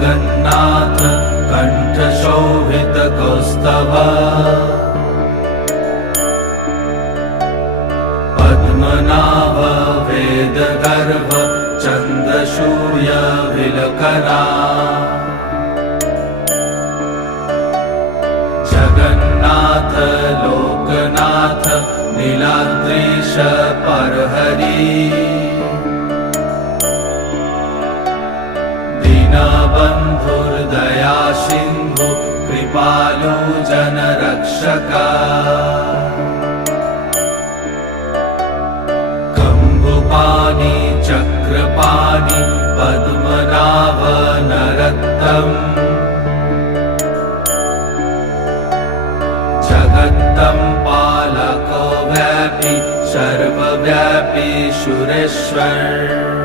जगन्नाथ कण्ठशोभितकौस्तभ पद्मनाभ वेदगर्भ चन्द्रसूर्यविलकना जगन्नाथ लोकनाथ नीलाद्रीश परहरि दीनबन्धुर्दया सिन्धु कृपालु जनरक्षका कम्बुपाणि चक्रपाणि पद्मनाभ नरोत्तम जगत्तं पालको व्यापी सर्वव्यापी सुरेश्वर